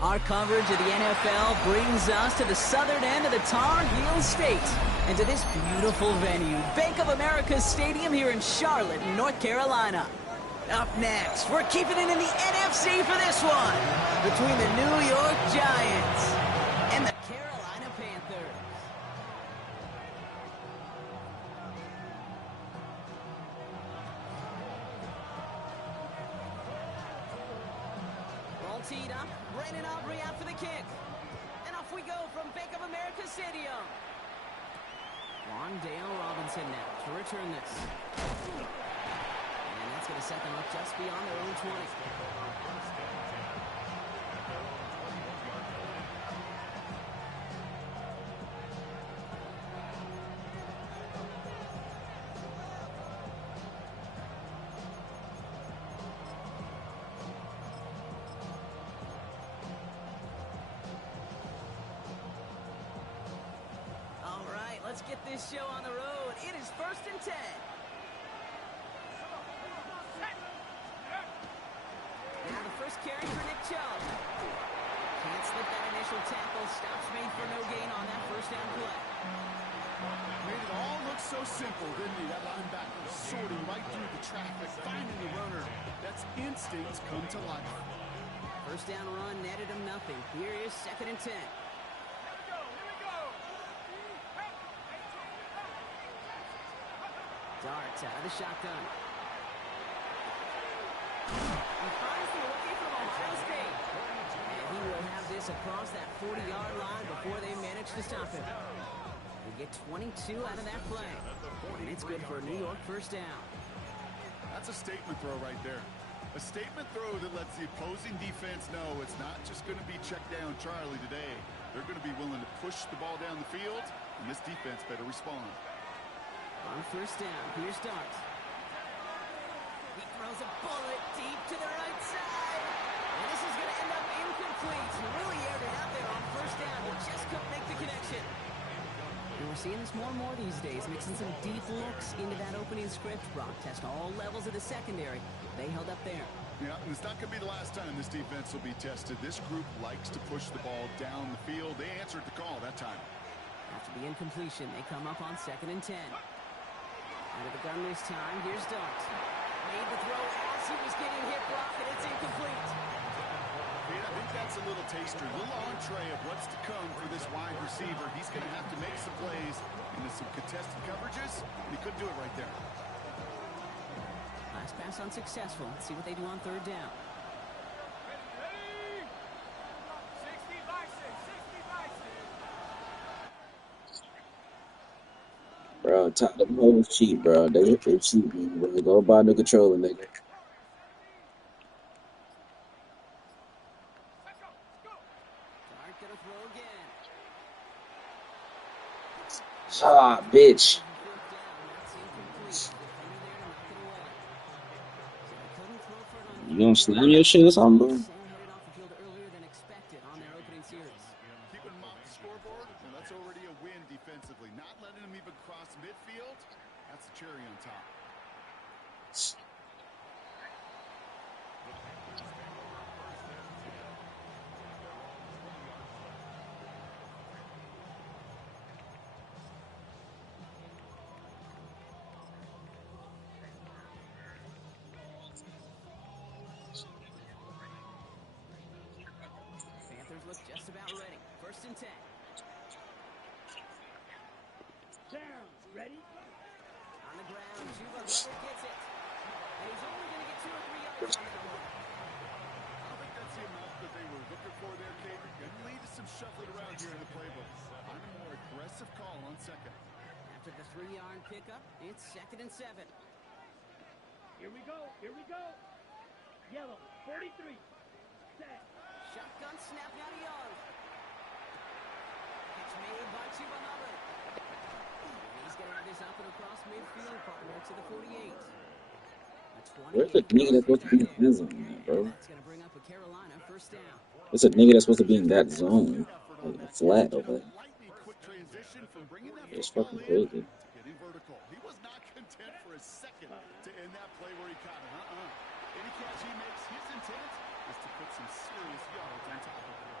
Our coverage of the NFL brings us to the southern end of the Tar Heel State and to this beautiful venue, Bank of America Stadium here in Charlotte, North Carolina. Up next, we're keeping it in the NFC for this one, between the New York Giants and the Carolina Panthers. Ball teed up, Brandon Aubrey out for the kick. And off we go from Bank of America Stadium. Wandale Robinson now to return this. And that's going to set them up just beyond their own 20. Let's get this show on the road. It is 1st and 10. Now the first carry for Nick Chubb. Can't slip that initial tackle. Stops made for no gain on that first down play. Made it all look so simple, didn't he? That linebacker sorting right through the traffic, finding the runner. That's instincts come to life. First down run netted him nothing. Here is 2nd and 10. Darts out of the shotgun. He finds the rookie from Ohio State. And he will have this across that 40-yard line before they manage to stop him. We get 22 out of that play. And it's good for a New York first down. That's a statement throw right there. A statement throw that lets the opposing defense know it's not just going to be check down Charlie today. They're going to be willing to push the ball down the field, and this defense better respond. On first down, here's Dart. He throws a bullet deep to the right side. And this is going to end up incomplete. He really aired it out there on first down, but just couldn't make the connection. And we're seeing this more and more these days, mixing some deep looks into that opening script. Brock test all levels of the secondary. They held up there. Yeah, and it's not going to be the last time this defense will be tested. This group likes to push the ball down the field. They answered the call that time. After the incompletion, they come up on 2nd and 10. Out of the gun this time, here's Dart. Made the throw as he was getting hit, Brock, and it's incomplete. Yeah, I think that's a little taster, a little entree of what's to come for this wide receiver. He's going to have to make some plays into some contested coverages, and he couldn't do it right there. Last pass unsuccessful. Let's see what they do on 3rd down. Bro, top them hoes cheap, bro. They cheap, bro. Go buy a new controller, nigga. Dart gonna throw again. Ah, bitch. You gonna slam your shit or something, bro? Keeping them off the scoreboard, and that's already a win defensively. Not letting them even cross midfield, that's the cherry on top. Panthers look just about ready. 1st and 10. Down. Ready? On the ground, Chuba Hubbard gets it. And he's only going to get 2 or 3 yards on that one. I don't think that's the amount that they were looking for there, Kate. Going to lead to some shuffling around here in the playbook. I'm a more aggressive call on 2nd. After the 3-yard pickup, it's 2nd and 7. Here we go. Here we go. Yellow. 43. Set. Shotgun snap now to Young. Catch made by Chuba Hubbard. He's going to have this up and across midfield, partner to the 48. Where's the nigga that's supposed to be in that zone, bro? That's going to bring up a Carolina first down. It's a nigga that's supposed to be in that zone. Like, flat over there. It's fucking crazy. Getting vertical. He was not content for a second to end that play where he caught it. Any catch he makes, his intent is to put some serious yards on top of it.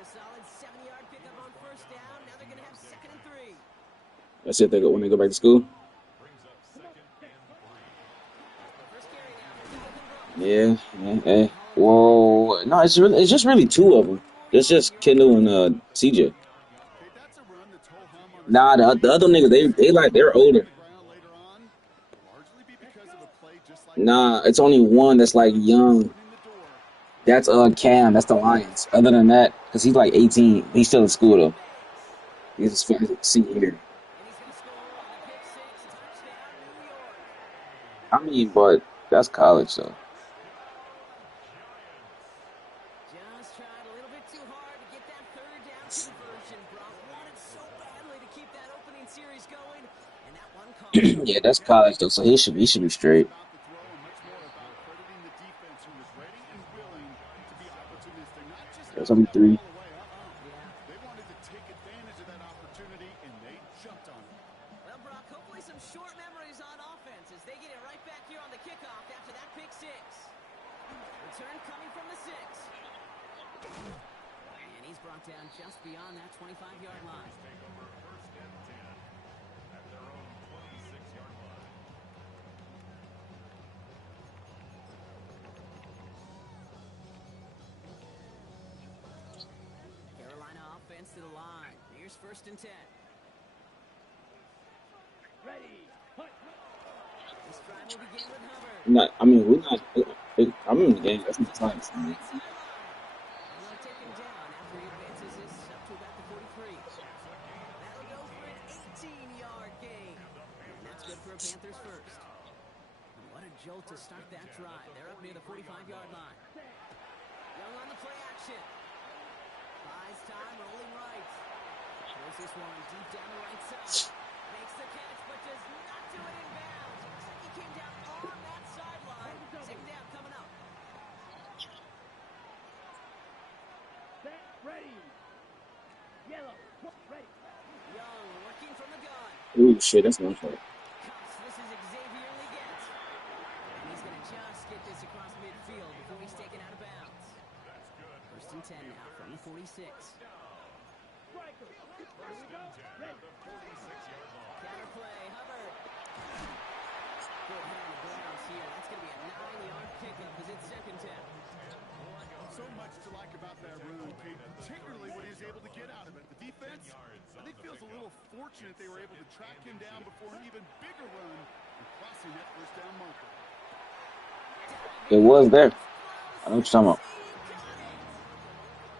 a solid 7-yard pickup on first down. Now they're going to have 2nd and 3. That's it. They go when they go back to school. First carry now for Jonathan Brooks. Yeah. Whoa. No, it's just really two of them. It's just Kendall and CJ. Okay, that's a run that's ho-hum on the Nah, the other niggas they're older. ground later on. Largely be because of a play just like Nah, it's only one that's like young. opening the door. That's Cam. That's the Lions. Other than that, because he's like 18, he's still in school though. He's a senior year. And he's going to score on the pick six. Touchdown, New York. I mean, but that's college though. Just tried a little bit too hard to get that 3rd down conversion. Brock wanted so badly to keep that opening series going, and that one call. Yeah, that's college though, so he should be straight. About the throw and much more about crediting the defense who was ready and willing to be opportunistic. Not just That's throwing only that three. ball away. They wanted to take advantage of that opportunity, and they jumped on it. Well, Brock, hopefully some short memories on offense as they get it right back here on the kickoff after that pick six. Return coming from the 6. And he's brought down just beyond that 25-yard line. Carolina offense to the line. Here's 1st and 10. Ready. Punt. This drive will begin with Hubbard. We're not. I'm in the game. That's not time for me. Right sideline. And they'll take him down after he advances this up to about the 43. That'll go for an 18-yard gain. And that's good for a Panthers first. And what a jolt to start that drive. They're up near the 45-yard line. Young on the play action. Buys time, rolling right. Throws this one deep down the right side. Makes the catch, but does not do it in bounds. Looks like he came down on that sideline. 2nd down coming up. Set. Ready. Yellow. Ready. Young working from the gun. Ooh, shit, that's one play. Cuffs. This is Xavier Leggett. And he's going to just get this across midfield before he's taken out of bounds. 1st and 10 now from the 46. Striker. Here we go. Ready. Counter play. Hubbard. Good hit on the grounds here. That's going to be a 9-yard pickup as it's 2nd down. So much to like about that run, Pete, particularly what he was able to get out of it. The defense, I think, feels a little fortunate they were able to track him down before an even bigger run and crossing that 1st down marker. It was there. I know what you're talking about.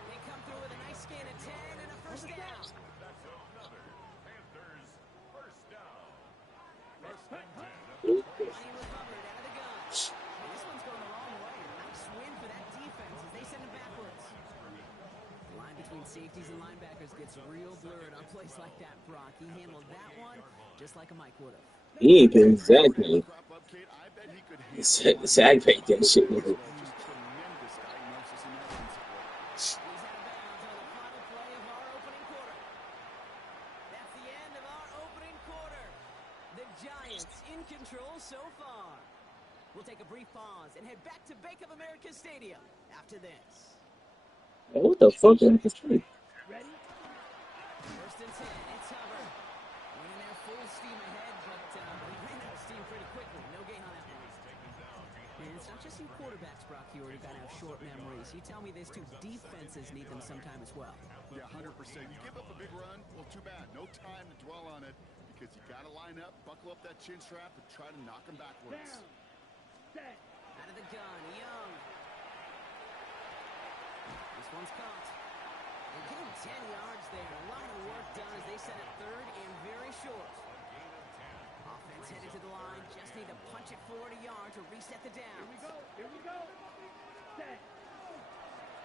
They come through with a nice gain of 10 and a 1st down. Playing with Hubbard out of the gun. And this one's going the wrong way. Nice win for that defense as they send him backwards. The line between safeties and linebackers gets real blurred on plays like that, Brock. He handled that one just like a Mike would have. He ain't paying Zach pay. Crop up, Kate, I bet he could handle Zach paid that shit, nigga. just tremendous diagnosis and evidence support. He's out of bounds on the final play of our opening quarter. That's the end of our opening quarter. The Giants in control so far. We'll take a brief pause and head back to Bank of America Stadium after this. Hey, what the fuck? That's the street. Ready. 1st and 10, it's Hubbard. Running there full steam ahead, but he ran out of steam pretty quickly. No gain on that one. And it's not just in quarterbacks, Brock, you already got to have short memories. You tell me this too, defenses need them sometime as well. Yeah, 100%. You give up a big run, well, too bad. No time to dwell on it because you got to line up, buckle up that chin strap, and try to knock them backwards. Down. Set. Out of the gun, Young. This one's caught. They give him 10 yards there. A lot of work done as they set it 3rd and very short. Offense headed to the line. Just need to punch it forward a yard to reset the down. Here we go. Here we go. Set.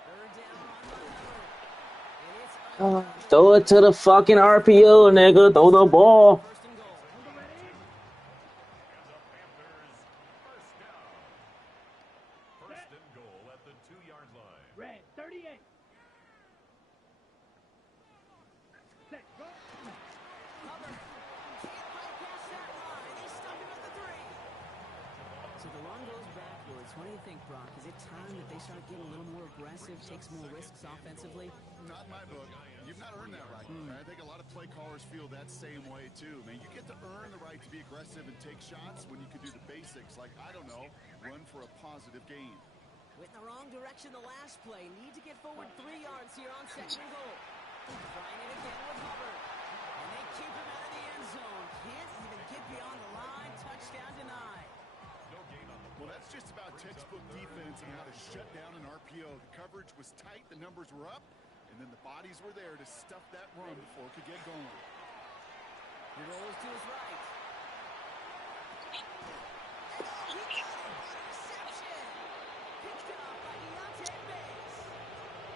3rd down on Hubbard. And it's Throw it to the fucking RPO, nigga. Throw the ball. 1st and goal. Ready. First and goal at the 2-yard line. Red. 38. Set. Go. Hubbard can't bypass that line. They stop him at the 3. So the run goes backwards. What do you think, Brock? Is it time that they start getting a little more aggressive? aggressive, takes more risks offensively? Not in my book. You've not earned that right. I think a lot of play callers feel that same way, too. Man, you get to earn the right to be aggressive and take shots when you can do the basics, like, I don't know, run for a positive gain. Went in the wrong direction the last play. Need to get forward 3 yards here on 2nd and goal. Trying it again with Hubbard. And they keep him out of the end zone. Can't even get beyond the line. Touchdown denied. No gain on the Well, that's just about textbook defense and how to shut down an RPO. The coverage was tight, the numbers were up, and then the bodies were there to stuff that run before it could get going. He rolls to his right. And he got it! Interception! Picked up by Deontay Bates.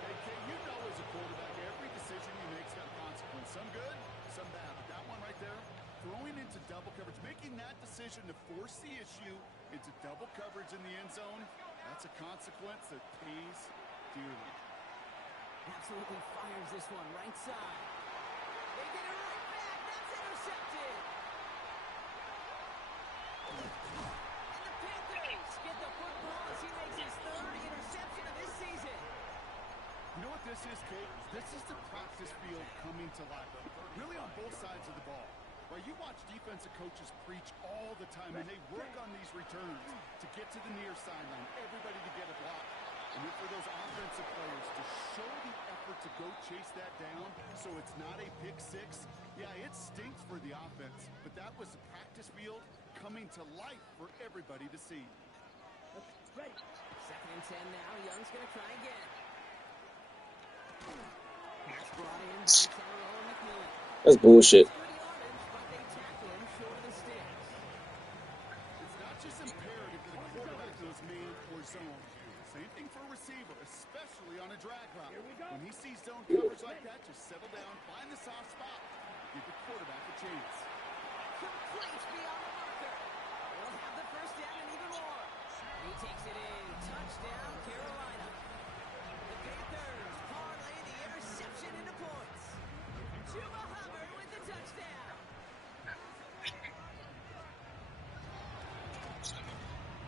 Hey, Kay, you know as a quarterback, every decision you make's got a consequence. Some good, some bad. But that one right there, throwing into double coverage, making that decision to force the issue into double coverage in the end zone, that's a consequence that pays dearly. Absolutely fires this one right side. They get it right back. That's intercepted. And the Panthers get the football as he makes his 3rd interception of this season. You know what this is, Kate? This is the practice field coming to life. Really on both sides of the ball. Right, you watch defensive coaches preach all the time, and they work on these returns to get to the near sideline, everybody to get a block. And then for those offensive players to show the effort to go chase that down so it's not a pick six, yeah, it stinks for the offense, but that was the practice field coming to life for everybody to see. Ready. 2nd and 10 now. Young's going to try again. Pass brought in by Tyrone McMillan. That's bullshit. Good yardage, but they tackle him short of the sticks. It's not just imperative that a quarterback knows man or zone. Same thing for a receiver, especially on a drag route. Here we go. When he sees zone coverage like that, just settle down, find the soft spot, give the quarterback a chance. Complete beyond the marker. They'll have the 1st down and even more. He takes it in. Touchdown, Carolina. The Panthers parlay the interception into points. Chuba Hubbard with the touchdown.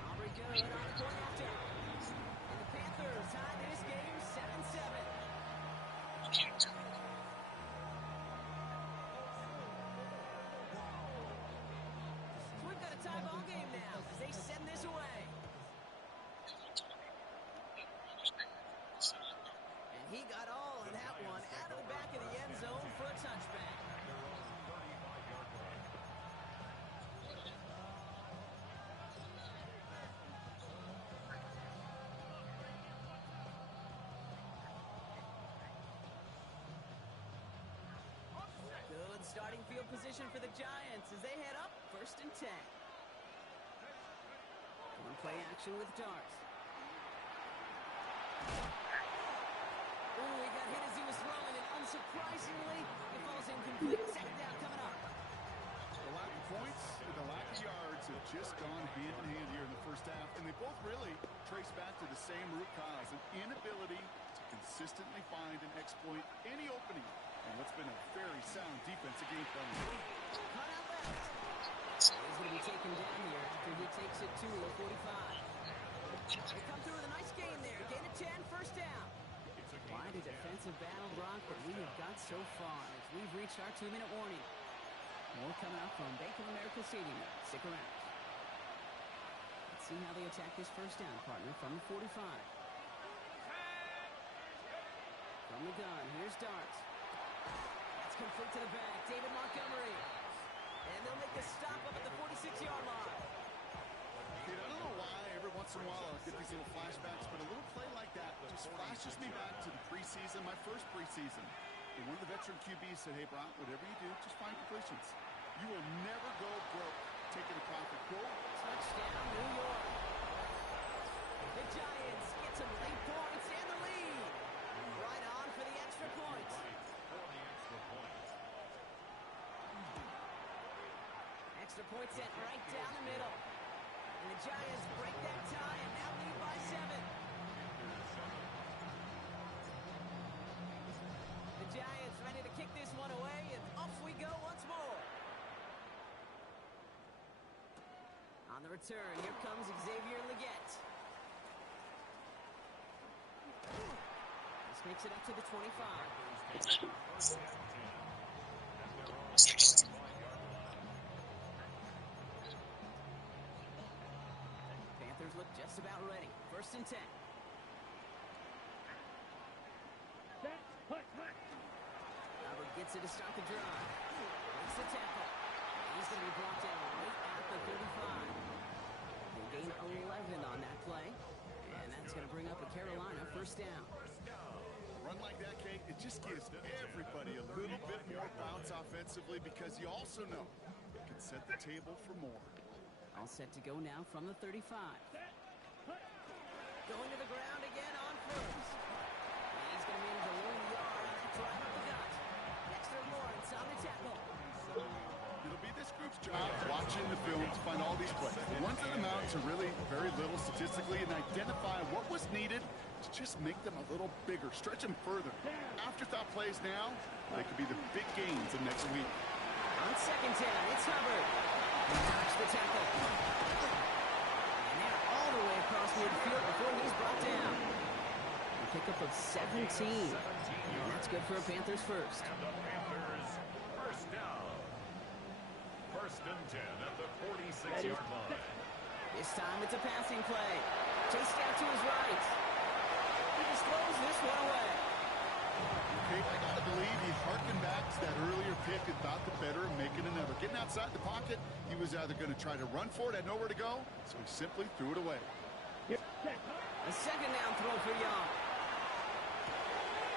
Aubrey good on the point after. And the Panthers tie this game 7-7. We've got a tie ball game now as they send this away. And he got all of that one out of the back of the end zone for a touchback. Good starting field position for the Giants as they head up 1st and 10. One play action with Darts. Ooh, he got hit as he was throwing, and unsurprisingly, it falls incomplete. 2nd down coming up. The lack of points and the lack of yards have just gone hand in hand here in the 1st half, and they both really trace back to the same root cause, an inability to consistently find and exploit any opening in what's been a very sound defensive game plan. Cut out left. He's going to be taken down here after he takes it to the 45. They come through with a nice gain there. Gain of 10, 1st down. Quite a defensive battle, Brock, that we have got so far as we've reached our 2-minute warning. More coming up from Bank of America Stadium. Stick around. Let's see how they attack this 1st down, partner, from the 45. From the gun, here's Darts. That's complete to the back. David Montgomery. And they'll make the stop up at the 46-yard line. Kid, I don't know why every once in a while I get these little flashbacks, but a little play like that just flashes me back to the preseason, my first preseason. And one of the veteran QBs said, hey, Brock, whatever you do, just find completions. You will never go broke taking a profit. Go. Touchdown, New York. The Giants get some late points and the lead. Right on for the extra point. Extra point set right down the middle. And the Giants break that tie and now lead by 7. The Giants ready to kick this one away, and off we go once more. On the return, here comes Xavier Legette. makes it up to the 25. Panthers look just about ready. 1st and 10. Set. Hut. Albert gets it to start the drive. Makes the tackle. He's going to be brought down right at the 35. They gain 11 on that play. And that's going to bring up a Carolina 1st down. Run like that, Kate, it just gives everybody a little bit more bounce offensively because you also know it can set the table for more. All set to go now from the 35. Going to the ground again on 1st. And he's going to manage a long yard on that drive up the gut. Dexter Lawrence on the tackle. It'll be this group's job watching the film to find all these plays. The ones that amount to really very little statistically and identify what was needed to just make them a little bigger, stretch them further. Afterthought plays now, they could be the big gains of next week. On 2nd down, it's Hubbard. He dodged the tackle. And they're all the way across midfield before he's brought down. A pickup of 17. And that's good for a Panthers 1st. And the Panthers, 1st down. 1st and 10 at the 46-yard line. This time it's a passing play. Chased out to his right. He just throws this one away. Okay, I gotta believe he harkened back to that earlier pick and thought the better of making another. Getting outside the pocket, he was either going to try to run for it, had nowhere to go, so he simply threw it away. A 2nd down throw for Young.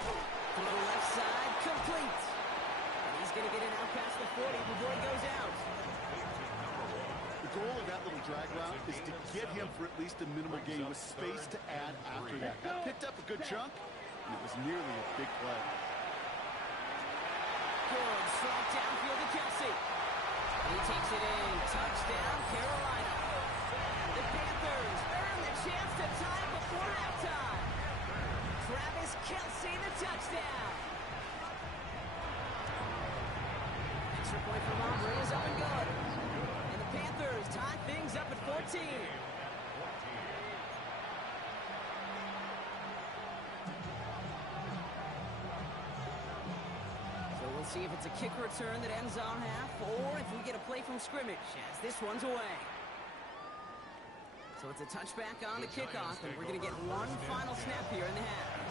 To the left side, complete. And he's going to get it out past the 40 before he goes out. The goal of that little drag route is to get him for at least a minimal gain with space to add after that. That picked up a good chunk, and it was nearly a big play. Good, strong downfield to Kelsey. He takes it in. Touchdown, Carolina. The Panthers earn the chance to tie before halftime. Travis Kelsey, the touchdown. Extra point from Aubrey is up and good. And the Panthers tie things up at 14. So we'll see if it's a kick return that ends on half, or if we get a play from scrimmage, as this one's away. So it's a touchback on the kickoff, and we're going to get one final snap here in the half.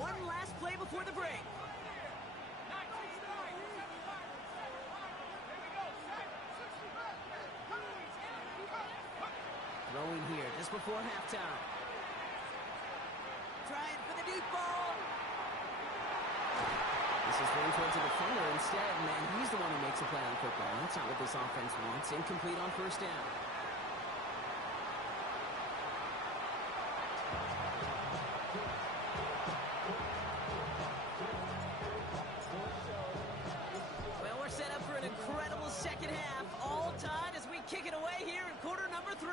One last play before the break. Throwing here just before halftime. Trying for the deep ball. This is thrown towards the defender instead, and he's the one who makes a play on football. That's not what this offense wants. Incomplete on 1st down. Well, we're set up for an incredible second half. All tied as we kick it away here in quarter number 3.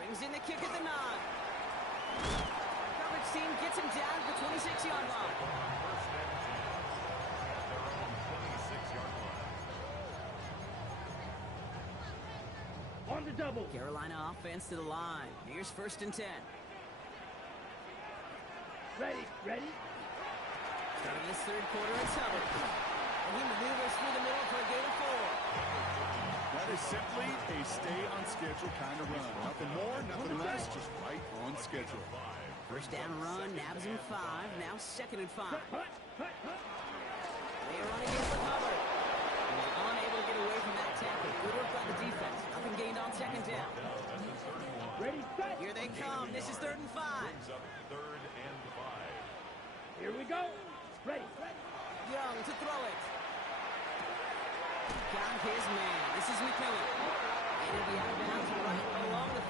Brings in the kick at the 9. Coverage team gets him down at the 26-yard line. On the double. Carolina offense to the line. Here's 1st and 10. Ready. Starting this 3rd quarter, it's Hubbard. And he maneuvers through the middle for a gain of 4. That is simply a stay-on-schedule kind of run. Nothing more, nothing less, just right on schedule. 1st down run, nabs him 5. Now 2nd and 5. They are running in with Hubbard. He's unable to get away from that tackle. Good work by the defense. Nothing gained on 2nd down. Ready, set. Here they come. This is 3rd and 5. Third and 5. Here we go. Ready. Young to throw it. Got his man. This is McMillan. And he'll be out of bounds right along the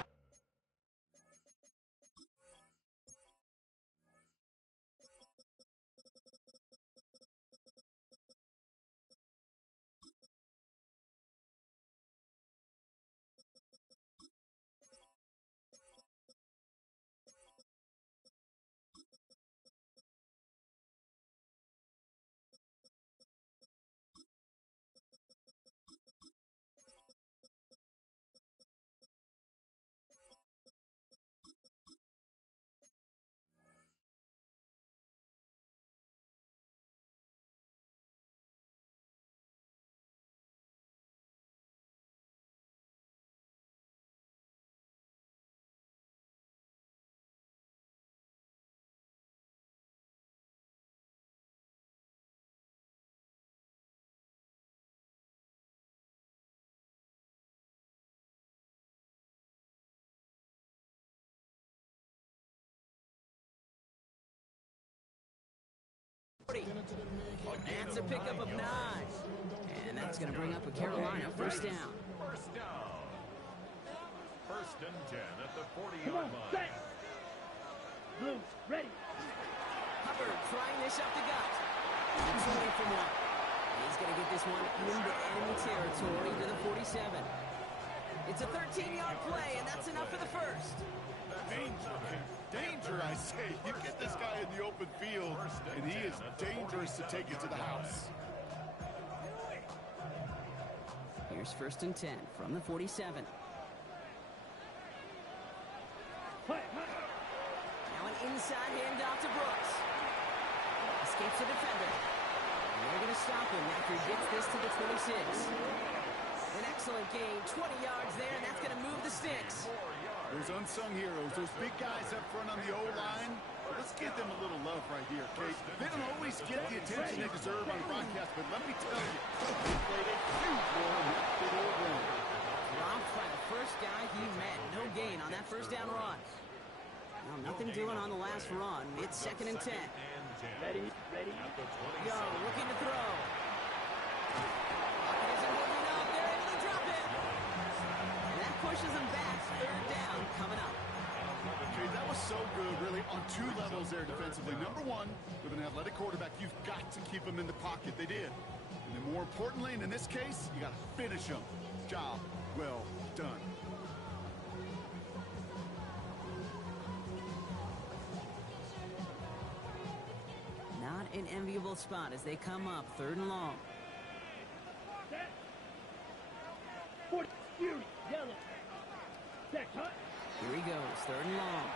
That's a pickup of 9. And that's going to bring up a Carolina first down. First down. First and 10 at the Come 40-yard on, line. set. Blue, ready. Hubbard trying this up the gut. He's away from one. He's going to get this one into enemy territory to the 47. It's a 13-yard play, and that's enough for the first. Danger, danger, I say. You get this guy in the open field, and he is dangerous to take it to the house. Here's first and 10 from the 47. Now an inside handoff to Brooks. Escapes the defender. And they're going to stop him after he gets this to the 26. An excellent gain, 20 yards there, and that's going to move the sticks. There's unsung heroes, those big guys up front on the O-line. Let's give them a little love right here, okay? They don't always get the attention they deserve on broadcast, but let me tell you, they played a huge role in that big old run. Dropped by the first guy he met. No gain on that first down run. Well, nothing doing on the last run. It's second and 10. Ready, ready. At the 27. Young looking to throw. Lockett isn't holding up. They're able to drop it. And that pushes them back. Third down coming up. Okay, that was so good, really, on two levels there defensively. Number one, with an athletic quarterback, you've got to keep him in the pocket. They did. And then more importantly, and in this case, you got to finish him. Job well done. Not an enviable spot as they come up third and long. Set. 40, Fury, yellow. Set, cut. Here he goes, third and long.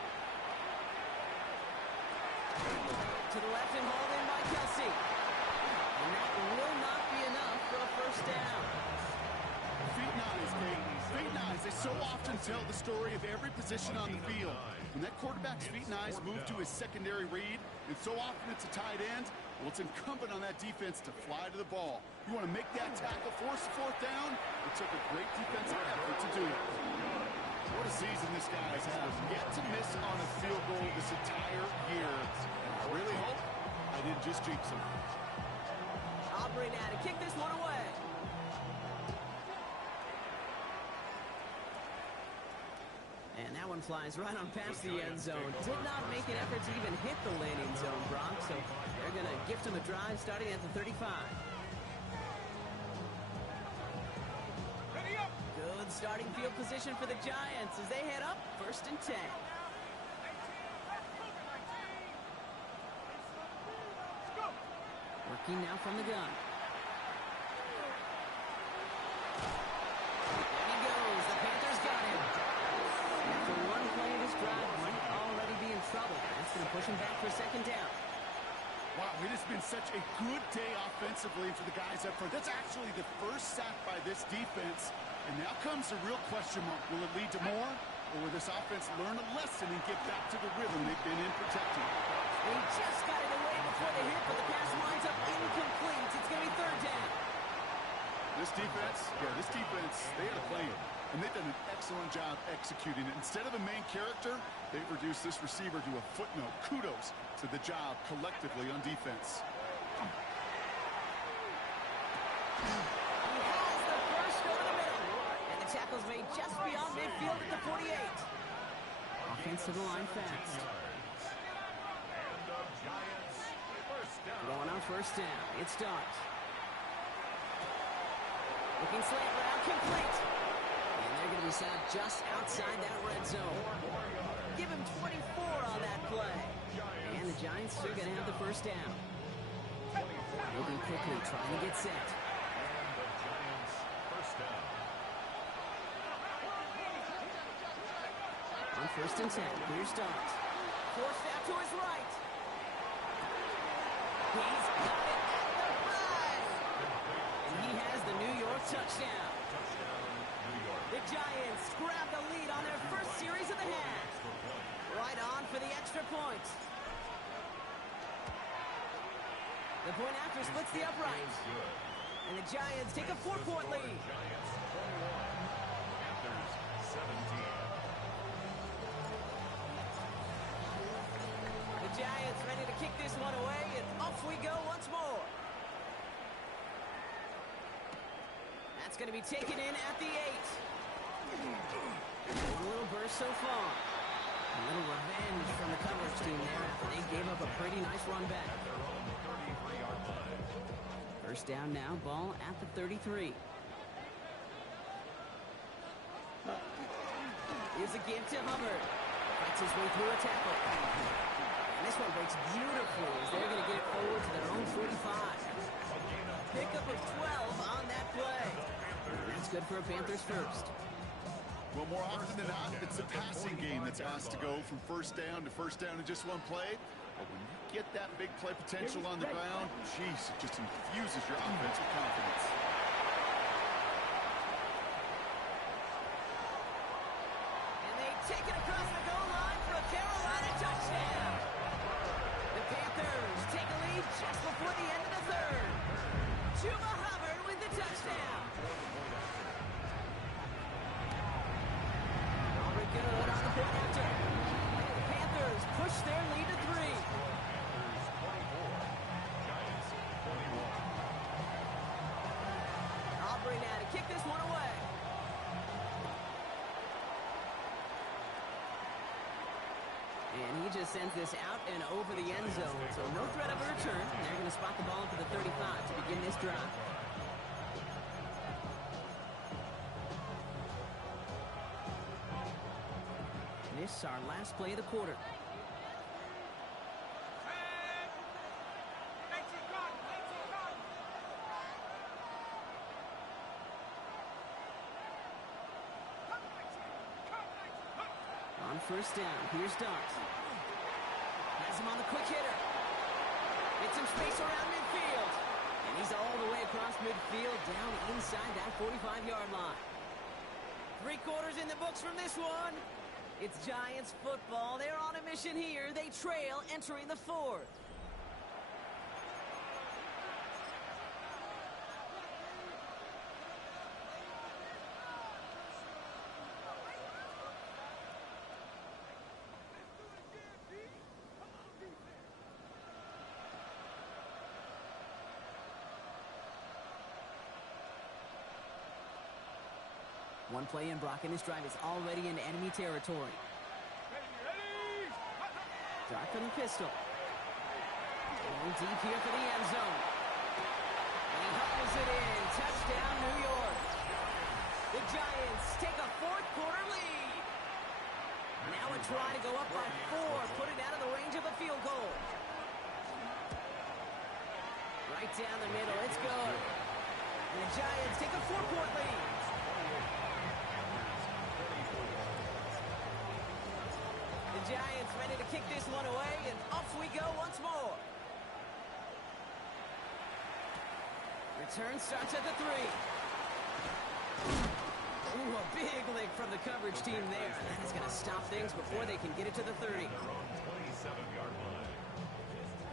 To the left and hauled in by Kelsey. And that will not be enough for a first down. Feet nice, Kate. Feet nice. They so often tell the story of every position on the field. When that quarterback's feet nice move to his secondary read, and so often it's a tight end, well, it's incumbent on that defense to fly to the ball. You want to make that tackle, force the fourth down? It took a great defensive effort to do it. What a season this guy has had. Yet to miss on a field goal this entire year. I really hope I didn't just jinx him. Aubrey now to kick this one away. And that one flies right on past the end zone. Did not make an effort to even hit the landing zone, Brock. So they're going to gift him a drive starting at the 35. Good starting field position for the Giants as they head up first and 10. Working now from the gun. There he goes. The Panthers got him. After one play of this drive, might already be in trouble. That's going to push him back for a second down. Wow, it has been such a good day offensively for the guys up front. That's actually the first sack by this defense. And now comes the real question mark. Will it lead to more? Or will this offense learn a lesson and get back to the rhythm they've been in protecting? They just got it away before the hit, but the pass winds up incomplete. It's going to be third down. This defense, they had a plan. And they've done an excellent job executing it. Instead of a main character, they've reduced this receiver to a footnote. Kudos to the job collectively on defense. He has the first over the middle. And the tackle's made just beyond midfield at the 48. Offense to the line fast. And the Giants first down. Going on first down. It starts. Looking slant route complete. And they're going to be set just outside that red zone. Give him 24 on that play. And the Giants are going to have the first down. Moving quickly, trying to get set. And the Giants first down. On first and 10, here's Dart. Forced out to his right. He's got it at the 5. And he has the New York touchdown. New York. The Giants grab the lead on their first series of the half. Right on for the extra point. The point after splits the upright. And the Giants take a 4-point lead. Giants 21. Panthers 17. The Giants ready to kick this one away, and off we go once more. It's going to be taken in at the 8. One little burst so far. A little revenge from the coverage team there after they gave up a pretty nice run back. First down now, ball at the 33. Here's a give to Hubbard. Fights his way through a tackle. And this one breaks beautifully as they're going to get it forward to their own 45. Pickup of 12 on that play. That's good for a Panthers first. Well, more often than not, it's the passing game that's asked to go from first down in just one play. But when you get that big play potential on the ground, geez, it just infuses your offensive confidence. And they take it across the goal line for a Carolina touchdown. The Panthers take a lead just before the end of the third. Chuba Hubbard with the touchdown. Robert Good on the point after. The Panthers push their lead to 3. Aubrey now to kick this one away. And he just sends this out and over the end zone. So no threat of a return. They're going to spot the ball to the 35 to begin this drive. This is our last play of the quarter. On first down, here's Dart. Has him on the quick hitter. Gets some space around midfield. And he's all the way across midfield, down inside that 45-yard line. 3 quarters in the books from this one. It's Giants football. They're on a mission here. They trail entering the 4th. One play in, Brock, and this drive is already in enemy territory. Dart from the pistol. Going deep here for the end zone. And he hustles it in. Touchdown, New York. The Giants take a 4th quarter lead. Now a try to go up by 4. Put it out of the range of a field goal. Right down the middle. It's good. And the Giants take a 4-point lead. The Giants ready to kick this one away, and off we go once more. Return starts at the 3. Ooh, a big lick from the coverage team there. That is going to stop things before they can get it to the 30.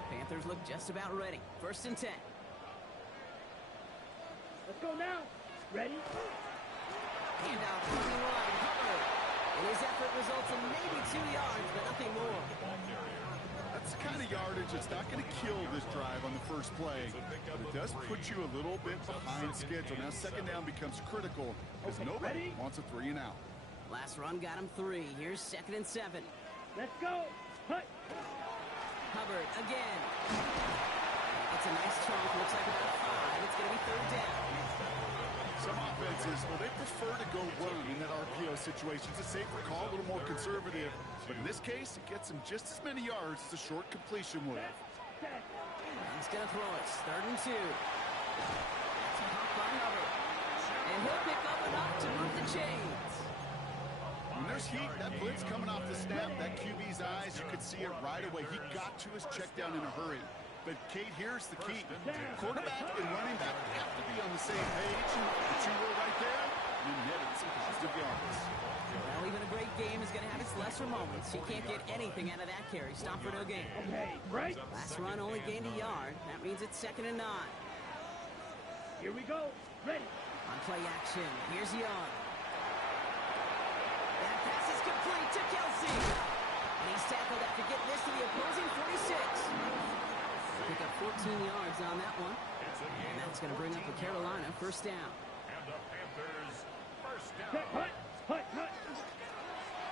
Panthers look just about ready. 1st and 10. Let's go now. Ready? Handoff from the line. Hubbard. And his effort results in maybe 2 yards, but nothing more. That's the kind of yardage that's not going to kill this drive on the first play, but it does put you a little bit behind schedule. Now 2nd down becomes critical because nobody wants a 3 and out. Last run got him 3. Here's 2nd and 7. Let's go. Hut. Hubbard again. It's a nice chunk. Looks like about 5. It's going to be 3rd down. Some offenses, well, they prefer to go run in that RPO situation. It's a safer call, a little more conservative. But in this case, it gets him just as many yards as a short completion would. He's going to throw it. 3rd and 2. That's a hop by Hubbard. And he'll pick up enough to move the chains. When there's heat, that blitz coming off the snap, that QB's eyes, you could see it right away. He got to his check down in a hurry. But, Kate, here's the key. Quarterback and running back have to be on the same page. The 2 were right there, and you netted some positive yards. Well, even a great game is going to have its lesser moments. He can't get anything out of that carry. Stop for no gain. Okay, right? Last run only gained a yard. That means it's 2nd and 9. Here we go. Ready? On play action, here's Young. That pass is complete to Kelsey. And he's tackled after getting this to the opposing 46. Pick up 14 yards on that one. And that's going to bring up a Carolina 1st down. And the Panthers first Set, down. hut, hut, hut.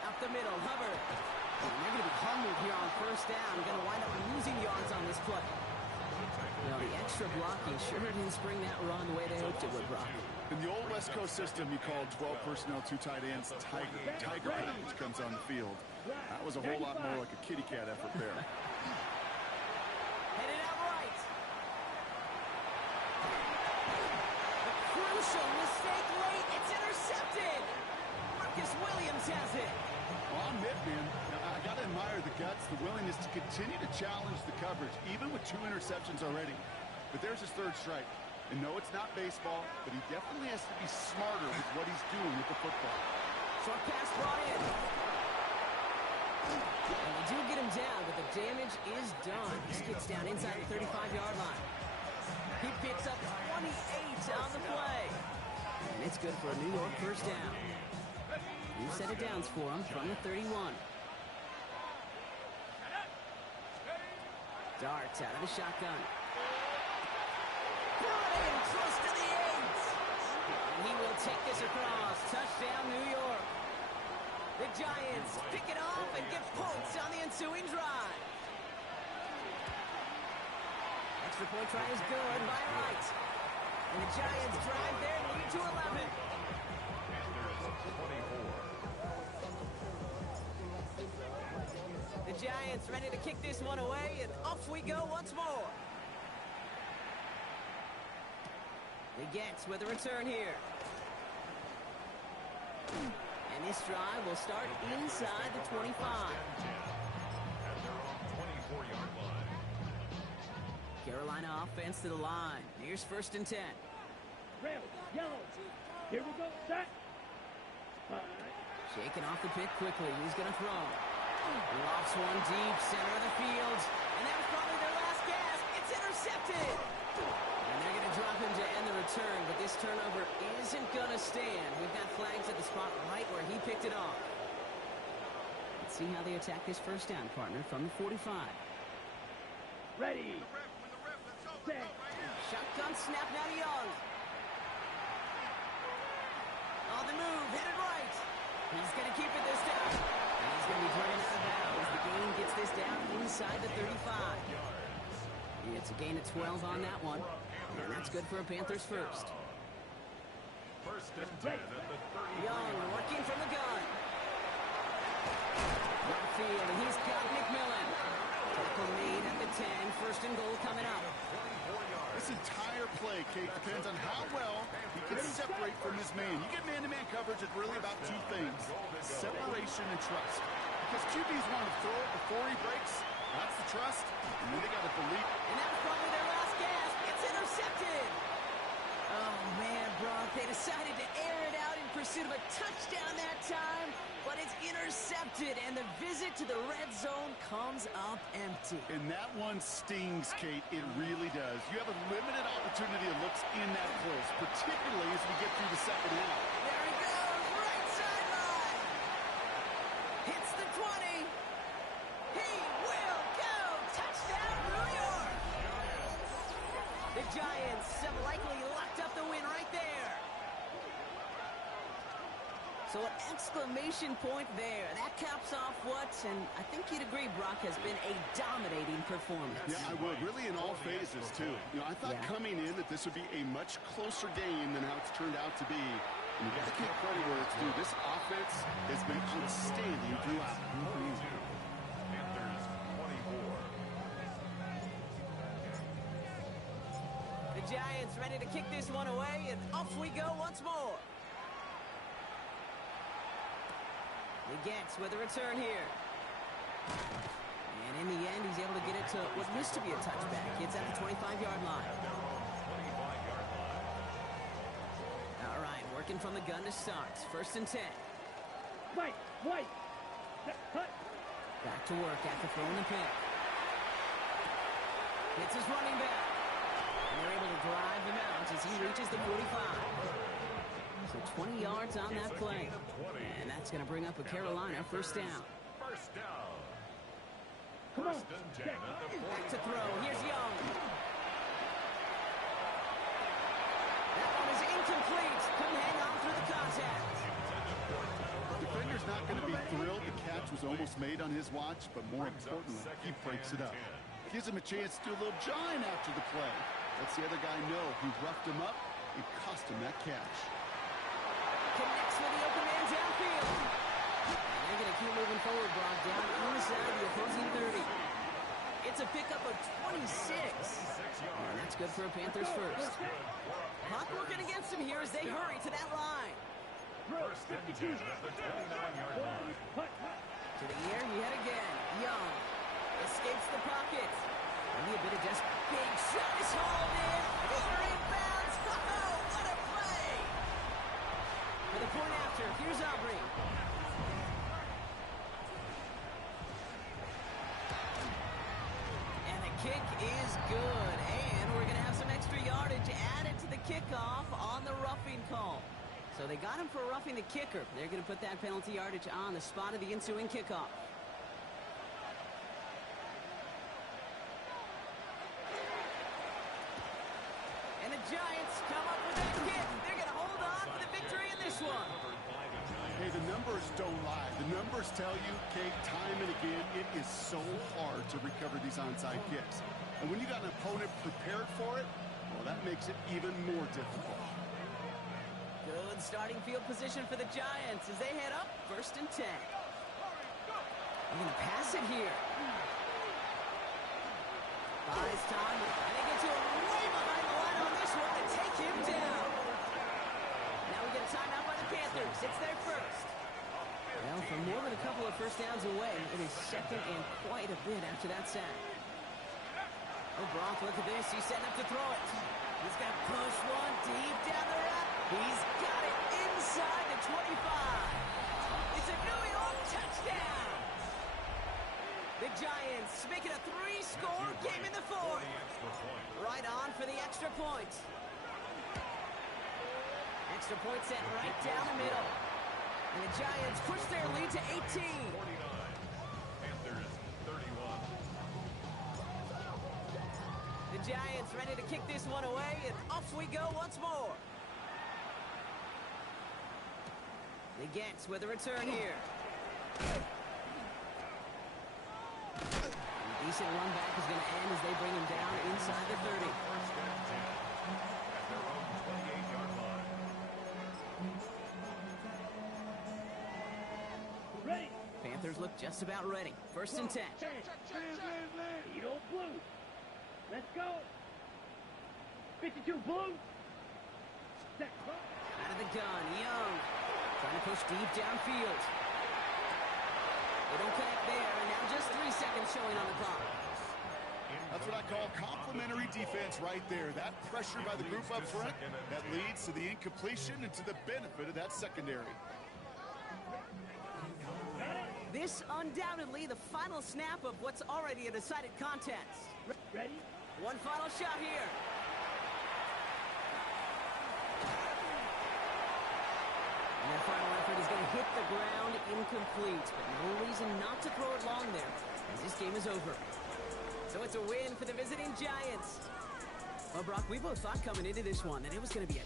Up the middle, Hubbard. And they're going to be humbled here on first down. Going to wind up losing yards on this play. You know, the extra blocking sure didn't spring that run the way they hoped it would, Brock. In the old West Coast system, you called 12 personnel, 2 tight ends, tiger package comes on the field. That was a whole lot more like a kitty cat effort there. Headed out right. A crucial mistake late. It's intercepted. Marcus Williams has it. Well, I'm it, man. I got to admire the guts, the willingness to continue to challenge the coverage, even with 2 interceptions already. But there's his 3rd strike. And no, it's not baseball, but he definitely has to be smarter with what he's doing with the football. Short pass brought in. And they do get him down, but the damage is done. He gets down inside the 35-yard line. He picks up 28 on the play. And it's good for a New York first down. New set of downs for him from the 31. Darts out of the shotgun. Brought in close to the 8. And he will take this across. Touchdown, New York. The Giants pick it off and get points on the ensuing drive. Extra point try is good by Wright. And the Giants drive their lead to 11. The Giants ready to kick this one away, and off we go once more. The Gets with a return here. And this drive will start inside the 25. At their own 24-yard line. Carolina offense to the line. Here's 1st and 10. Red, yellow. Here we go. Set. Hut. Shaking off the pick quickly. He's going to throw. Lofts one deep, center of the field. And that was probably their last gasp. It's intercepted. And they're going to drop him to end the return, but this turnover isn't going to stand. We've got flags at the spot right where he picked it off. Let's see how they attack this first down, partner, from the 45. Ready. Set. Shotgun snap now to Young. On the move, headed right. He's going to keep it this time. And he's going to be driven out of bounds. The gain gets this down inside the 35. It's a gain of 12 on that one. And that's good for a Panthers first. 1st and 10 at the 30. Young working from the gun. Right field, and he's got McMillan. Tackle made at the 10. 1st and goal coming up. This entire play, Kate, depends on how well he can separate from his man. You get man-to-man coverage, it's really about 2 things. Separation and trust. Because QBs want to throw it before he breaks. That's the trust. And then they got to believe it. And that was probably their last gasp. It's intercepted. Oh, man, Brock. They decided to air it out in pursuit of a touchdown that time, but it's intercepted, and the visit to the red zone comes up empty. And that one stings, Kate. It really does. You have a limited opportunity of looks in that close, particularly as we get through the second half. There he goes, right sideline. Hits the 20. He will go. Touchdown, New York. The Giants have likely locked up the win right there. So an exclamation point there. That caps off what, and I think you'd agree, Brock, has been a dominating performance. Yeah, I would. Really in all phases, too. You know, I thought coming in that this would be a much closer game than how it's turned out to be. And you got to give credit where it's due. This offense has been outstanding throughout. Panthers 24. The Giants ready to kick this one away, and off we go once more. He gets with a return here. And in the end, he's able to get it to what used to be a touchback. It's at the 25-yard line. All right, working from the gun to start. 1st and 10. Right. Set. Hut. Back to work after throwing the pick. Hits his running back. And they're able to drive him out as he reaches the 45. So 20 yards on that play. And that's going to bring up a Carolina first down. First down. Come on. 1st and 10 at the 40. Back to throw. Here's Young. That one is incomplete. made on his watch, but more importantly, he breaks it up. Gives him a chance to do a little giant after the play. Lets the other guy know he roughed him up and cost him that catch. Connects with the open man downfield. And they're going to keep moving forward, Brock, down inside the opposing 30. It's a pickup of 26. And that's good for a Panthers first. Clock working against him here as they hurry to that line. First and 10 at the 29-yard line. To the air, he head again. Young escapes the pocket. Only a bit of just big shot is hauled in. Over inbounds. Oh, what a play! For the point after, here's Aubrey. And the kick is good. And we're going to have some extra yardage added to the kickoff on the roughing call. So they got him for roughing the kicker. They're going to put that penalty yardage on the spot of the ensuing kickoff. And the Giants come up with that kick. They're going to hold on for the victory in this one. Hey, the numbers don't lie. The numbers tell you, Kate, time and again, it is so hard to recover these onside kicks. And when you got an opponent prepared for it, well, that makes it even more difficult. Good starting field position for the Giants as they head up first and 10. They're going to pass it here. Buys time. And they get to him way behind the line on this one to take him down. Now we get a timeout by the Panthers. It's their first. Well, for more than a couple of first downs away, it is second and quite a bit after that sack. Oh, Brock, look at this. He's setting up to throw it. He's got to push one deep down the route. He's got it inside the 25. It's a New York touchdown. The Giants make it a 3-score game in the fourth. Right on for the extra point. Extra point set right down the middle. And the Giants push their lead to 18. 49. Panthers 31. The Giants ready to kick this one away, and off we go once more. The Gets with a return here. A decent run back is going to end as they bring him down inside the 30. First and 10 at their own 28-yard line. Ready. Panthers look just about ready. First and 10. You don't blue. Let's go. 52 blue. Set. Out of the gun, Young. Trying to push deep downfield. They don't connect there, and now just 3 seconds showing on the clock. That's what I call complimentary defense right there. That pressure by the group up front, that leads to the incompletion and to the benefit of that secondary. This undoubtedly the final snap of what's already a decided contest. Ready. One final shot here. And their final effort is going to hit the ground incomplete, but no reason not to throw it long there, as this game is over. So it's a win for the visiting Giants. Well, Brock, we both thought coming into this one that it was going to be a